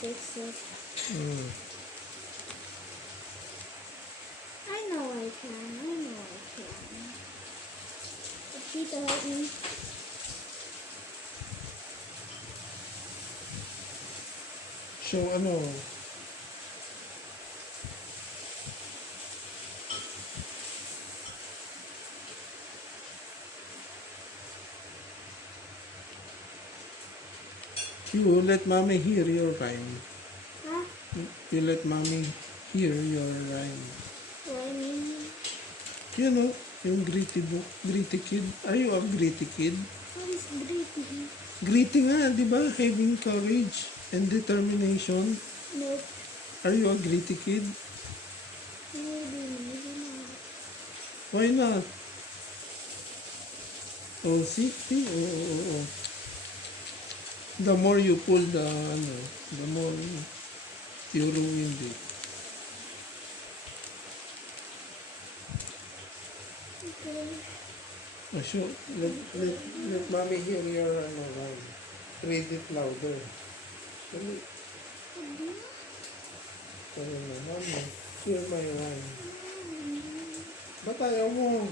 fix it. Mm. I know I can. I know I can. But Tita, help me. So, ano, you let mommy hear your rhyme. Huh? You let mommy hear your rhyme. What I mean? You know, yung gritty kid. Are you a gritty kid? What is breathing? Gritty nga, di ba? Having courage and determination. Nope. Are you a gritty kid? Maybe not. Why not? Oh, see? Oh. The more you pull the more you ruin it. Okay. Oh, sure. Let mommy hear your rhyme. Read it louder. Dali. Dali na, mommy. Hear my rhyme. Ba't ayaw mo?